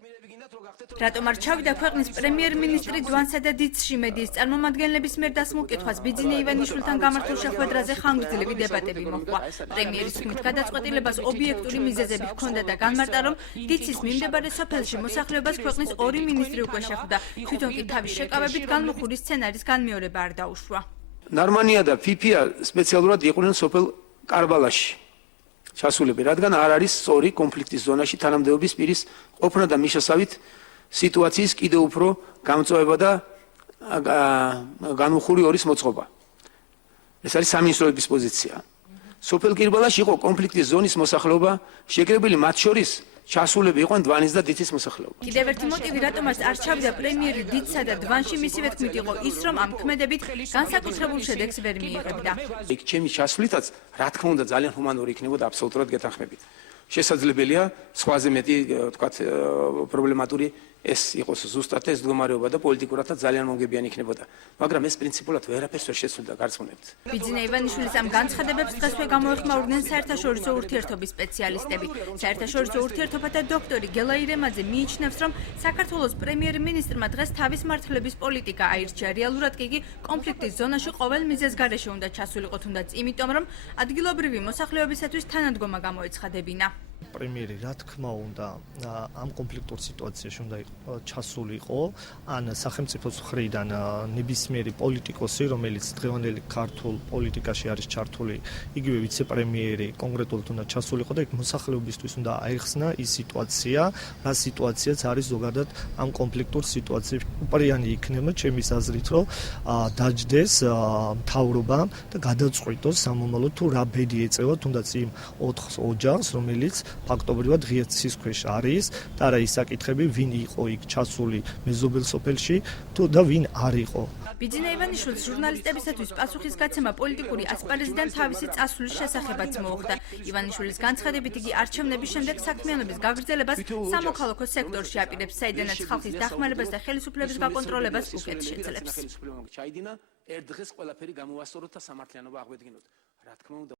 რატომ არ ჩავიდა ქვეყნის პრემიერ-მინისტრი დვანსა და დიცში მედიის წარმომადგენლების მიერ დასმულ კითხვას ბიძინა ივანიშვილთან გამართულ შეხვედრაზე ხანგრძლივი დებატები მოჰყვა. პრემიერის თქმით, გადაწყვეტილებას ობიექტური მიზეზები ჰქონდა და განმარტა, რომ დიცის მიმდებარე სოფელში მოსახლეობას ქვეყნის 2 მინისტრი უკვე შეხვდა. თვითონ კი თავის შეკავებით განმუხური სცენარის განმეორება არ დაუშვა. ნარმანია და ფიფია სპეციალურად იყვნენ სოფელ კარბალაში ჩასულები, რადგან არ არის სწორი კონფლიქტის ზონაში თანამდებობის პირის ყოფნა და მისასავით სიტუაციის კიდევ უფრო გამწვევა და განუხური ორის მოწყობა. ეს არის სამინისტროების პოზიცია. სოფელ კირბალაში იყო კონფლიქტის ზონის მოსახლეობა, შეკრებილი მათ შორის ჩასულები იყვნენ დვანის და დიცის მოსახლეობა. კიდევ ერთი მოტივი, რატომაც არ ჩავიდა პრემიერი დიცსა და დვანში, მისივე თქმით იყო ის, რომ ამ ქმედებით განსაკუთრებულ შედეგს ვერ მიიღებდა. იქ ჩემი ჩასვლითაც, რა თქმა უნდა, ძალიან ჰუმანური იქნებოდა, აბსოლუტურად გეთანხმებით. შესაძლებელია სხვაზე მეტი, თქვათ, პრობლემატური ეს იყოს ზუსტად ეს მდგომარეობა და პოლიტიკურადაც ძალიან მომგებიანი იქნებოდა. მაგრამ ეს პრინციპულად ვერაფერს ვერ შეცვლა გარწმუნებით. ბიძინა ივანიშვილის ამ განცხადებებს დღესვე გამოეხმაურნენ საერთაშორისო ურთიერთობის სპეციალისტები. საერთაშორისო ურთიერთობათა დოქტორი გელა ირემაძე მიიჩნევს, რომ საქართველოს პრემიერ-მინისტრმა დღეს თავის მართლების პოლიტიკა აირჩია. რეალურად კი იგი კონფლიქტის ზონაში ყოველ მიზეზს გარეშე უნდა ჩასულიყო, თუნდაც იმიტომ, რომ ადგილობრივი მოსახლეობისათვის თანადგომა გამოეცხადებინა. პრემიერი რა თქმა უნდა ამ კონფლიქტურ სიტუაციაში უნდა ჩასულიყო, ან სახელმწიფოს მხრიდან ნებისმიერი პოლიტიკოსი, რომელიც დღევანდელი ქართულ პოლიტიკაში არის ჩართული, იგივე ვიცე-პრემიერი კონკრეტულად უნდა ჩასულიყო და იქ მოსახლეობისთვის უნდა აიხსნა ის სიტუაცია, რა სიტუაციაც არის ზოგადად ამ კონფლიქტურ სიტუაციაში. უპირიანი იქნება ჩემის აზრით, რომ დაჯდეს მთავრობამ და გადაწყვიტოს სამომავლოდ თუ რა ბედი ეწევა თუნდაც იმ 4 ოჯახს, რომელიც ფაქტობრივად ღია ცის ქვეშ არის და რა ის საკითხები, ვინ იყო იქ ჩასული მეზობელ სოფელში თუ და ვინ არ იყო. ბიძინა ივანიშვილის ჟურნალისტებისათვის პასუხისგაცემა პოლიტიკური ასპარეზიდან თავისი წასვლის შესახებაც მოუხდა. ივანიშვილის განცხადებით იგი არჩევნების შემდეგ საქმიანობის გაგრძელებას სამოქალაქო სექტორში აპირებს, საიდანაც ხალხის დახმარებას და ხელისუფლების გაკონტროლებას უკეთ შეძლებს. ერთ დღეს ყველაფერი გამოვასწოროთ და სამართლიანობა აღვედგინოთ. რა თქმა უნდა